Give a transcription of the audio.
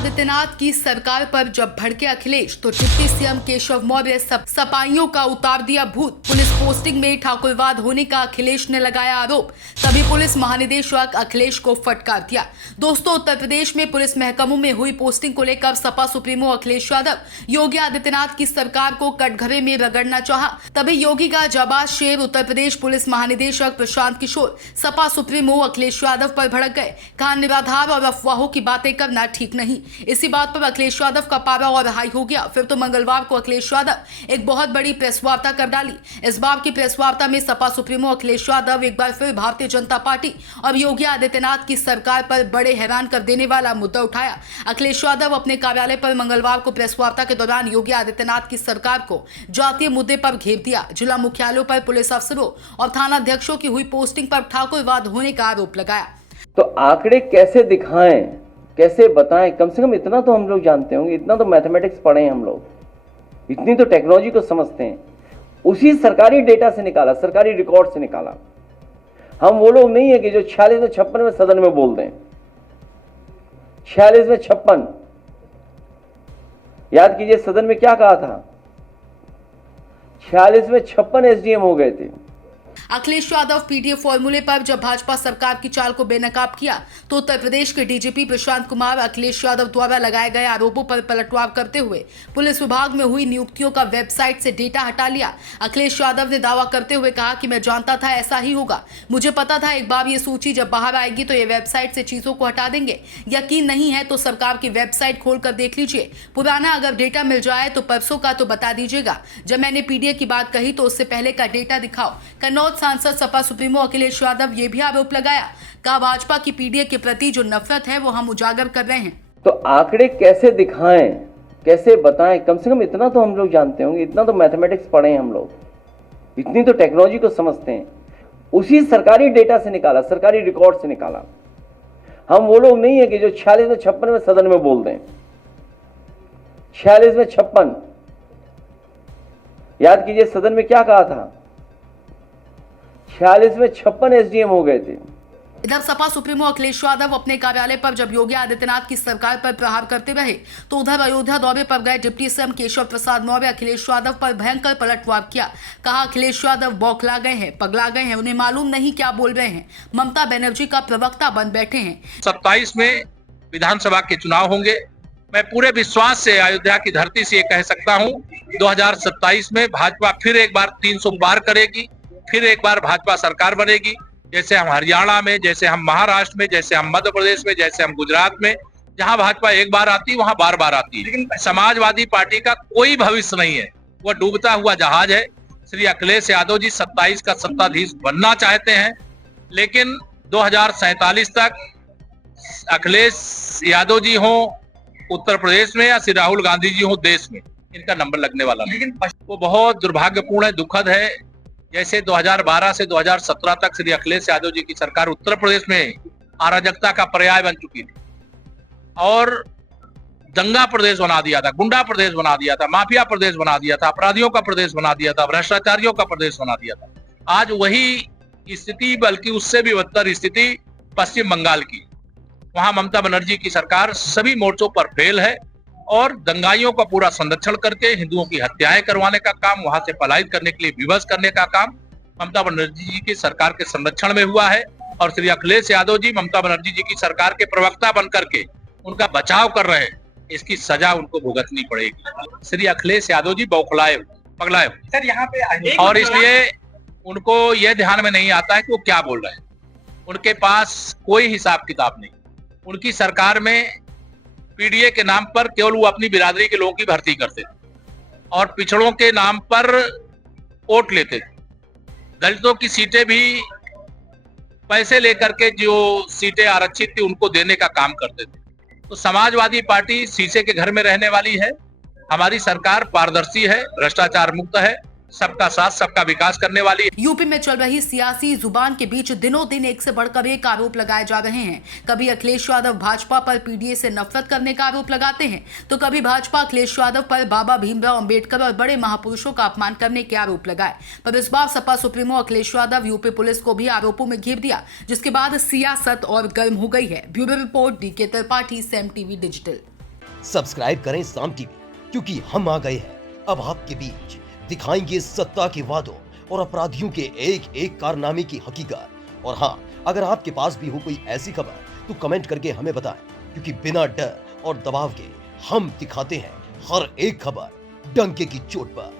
आदित्यनाथ की सरकार पर जब भड़के अखिलेश तो डिप्टी सीएम केशव मौर्य सपाइयों का उतार दिया भूत। पुलिस पोस्टिंग में ठाकुरवाद होने का अखिलेश ने लगाया आरोप, तभी पुलिस महानिदेशक अखिलेश को फटकार दिया। दोस्तों, उत्तर प्रदेश में पुलिस महकमों में हुई पोस्टिंग को लेकर सपा सुप्रीमो अखिलेश यादव योगी आदित्यनाथ की सरकार को कटघरे में रगड़ना चाहा, तभी योगी का जाबाज शेर उत्तर प्रदेश पुलिस महानिदेशक प्रशांत किशोर सपा सुप्रीमो अखिलेश यादव पर भड़क गए। कहा, निराधार और अफवाहों की बातें करना ठीक नहीं। इसी बात पर अखिलेश यादव का पारा और हाई हो गया। फिर तो मंगलवार को अखिलेश यादव एक बहुत बड़ी प्रेस वार्ता कर डाली। इस बार की प्रेस वार्ता में सपा सुप्रीमो अखिलेश यादव एक बार फिर भारतीय जनता पार्टी और योगी आदित्यनाथ की सरकार पर बड़े हैरान कर देने वाला मुद्दा उठाया। अखिलेश यादव अपने कार्यालय पर मंगलवार को प्रेस वार्ता के दौरान योगी आदित्यनाथ की सरकार को जातीय मुद्दे पर घेर दिया। जिला मुख्यालयों पर पुलिस अफसरों और थाना अध्यक्षों की हुई पोस्टिंग पर ठाकुरवाद होने का आरोप लगाया। तो आंकड़े कैसे दिखाएं, कैसे बताएं? कम से कम इतना तो हम लोग जानते होंगे, इतना तो मैथमेटिक्स पढ़े हैं हम लोग, इतनी तो टेक्नोलॉजी को समझते हैं। उसी सरकारी डेटा से निकाला, सरकारी रिकॉर्ड से निकाला। हम वो लोग नहीं है कि जो 46 में 56 में सदन में बोल दें। 46 में 56 याद कीजिए, सदन में क्या कहा था? 46 में 56 एसडीएम हो गए थे। अखिलेश यादव पीडीए फॉर्मूले पर जब भाजपा सरकार की चाल को बेनकाब किया तो उत्तर प्रदेश के डीजीपी प्रशांत कुमार अखिलेश यादव द्वारा लगाए गए आरोपों पर पलटवार करते हुए पुलिस विभाग में हुई नियुक्तियों का वेबसाइट से डेटा हटा लिया। अखिलेश यादव ने दावा करते हुए कहा कि मैं जानता था ऐसा ही होगा, मुझे पता था एक बार ये सूची जब बाहर आएगी तो ये वेबसाइट से चीजों को हटा देंगे। यकीन नहीं है तो सरकार की वेबसाइट खोलकर देख लीजिए, पुराना अगर डेटा मिल जाए तो परसों का तो बता दीजिएगा। जब मैंने पीडीए की बात कही तो उससे पहले का डेटा दिखाओ। कन्नौज सांसद सपा सुप्रीमो अखिलेश यादव ये भी आरोप लगाया। कहा, भाजपा की पीडीए के प्रति जो नफरत है वो हम उजागर कर रहे हैं। तो आंकड़े कैसे दिखाएं, कैसे बताएं? कम से कम इतना तो हम लोग जानते होंगे, इतना तो मैथमेटिक्स पढ़े हैं हम लोग, इतनी तो टेक्नोलॉजी को समझते हैं। उसी सरकारी डेटा से निकाला, सरकारी रिकॉर्ड से निकाला। हम वो लोग नहीं है कि जो 46 में 56 में सदन में बोल दें। 46 में 56 याद कीजिए, सदन में क्या कहा था? 46 में 56 एसडीएम हो गए थे। इधर सपा सुप्रीमो अखिलेश यादव अपने कार्यालय पर जब योगी आदित्यनाथ की सरकार पर प्रहार करते रहे तो उधर अयोध्या दौरे पर गए डिप्टी सीएम केशव प्रसाद मौर्य अखिलेश यादव पर भयंकर पलटवार किया। कहा, अखिलेश यादव बौखला गए हैं, पगला गए हैं, उन्हें मालूम नहीं क्या बोल रहे हैं। ममता बनर्जी का प्रवक्ता बन बैठे हैं। 27 में विधानसभा के चुनाव होंगे। मैं पूरे विश्वास से अयोध्या की धरती से ये कह सकता हूँ, 2027 में भाजपा फिर एक बार 300 पार करेगी, फिर एक बार भाजपा सरकार बनेगी। जैसे हम हरियाणा में, जैसे हम महाराष्ट्र में, जैसे हम मध्य प्रदेश में, जैसे हम गुजरात में, जहां भाजपा एक बार आती वहां बार बार आती है। लेकिन समाजवादी पार्टी का कोई भविष्य नहीं है, वह डूबता हुआ जहाज है। श्री अखिलेश यादव जी 27 का सत्ताधीश बनना चाहते हैं, लेकिन 2047 तक अखिलेश यादव जी हो उत्तर प्रदेश में या श्री राहुल गांधी जी हो देश में, इनका नंबर लगने वाला नहीं। लेकिन वो बहुत दुर्भाग्यपूर्ण है, दुखद है। जैसे 2012 से 2017 तक श्री अखिलेश यादव जी की सरकार उत्तर प्रदेश में अराजकता का पर्याय बन चुकी थी और दंगा प्रदेश बना दिया था, गुंडा प्रदेश बना दिया था, माफिया प्रदेश बना दिया था, अपराधियों का प्रदेश बना दिया था, भ्रष्टाचारियों का प्रदेश बना दिया था। आज वही स्थिति, बल्कि उससे भी बदतर स्थिति पश्चिम बंगाल की। वहां ममता बनर्जी की सरकार सभी मोर्चों पर फेल है और दंगाइयों का पूरा संरक्षण करके हिंदुओं की हत्याएं करवाने का काम, वहां से पलायन करने के लिए विवश करने का काम ममता बनर्जी जी की सरकार के संरक्षण में हुआ है। और श्री अखिलेश यादव जी ममता बनर्जी जी की सरकार के प्रवक्ता बनकर के उनका बचाव कर रहे हैं, इसकी सजा उनको भुगतनी पड़ेगी। श्री अखिलेश यादव जी बौखलाए, पगलाए सर यहाँ पे, और इसलिए उनको यह ध्यान में नहीं आता है कि वो क्या बोल रहे हैं। उनके पास कोई हिसाब किताब नहीं। उनकी सरकार में पीडीए के नाम पर केवल वो अपनी बिरादरी के लोगों की भर्ती करते थे और पिछड़ों के नाम पर वोट लेते थे। दलितों की सीटें भी पैसे लेकर के जो सीटें आरक्षित थी उनको देने का काम करते थे। तो समाजवादी पार्टी शीशे के घर में रहने वाली है। हमारी सरकार पारदर्शी है, भ्रष्टाचार मुक्त है, सबका साथ सबका विकास करने वाली है। यूपी में चल रही सियासी जुबान के बीच दिनों दिन एक से बढ़कर एक आरोप लगाए जा रहे हैं। कभी अखिलेश यादव भाजपा पर पीडीए से नफरत करने का आरोप लगाते हैं तो कभी भाजपा अखिलेश यादव पर बाबा भीमराव अंबेडकर और बड़े महापुरुषों का अपमान करने के आरोप लगाए। पर इस बार Sapa supremo Akhilesh Yadav UP police को भी आरोपों में घेर दिया, जिसके बाद सियासत और गर्म हो गई है। Bureau report, DK Tripathi, SAM TV digital. Subscribe करें साम टीवी, क्योंकि हम आ गए हैं अब आपके बीच, दिखाएंगे सत्ता के वादों और अपराधियों के एक एक कारनामे की हकीकत। और हाँ, अगर आपके पास भी हो कोई ऐसी खबर तो कमेंट करके हमें बताएं, क्योंकि बिना डर और दबाव के हम दिखाते हैं हर एक खबर डंके की चोट पर।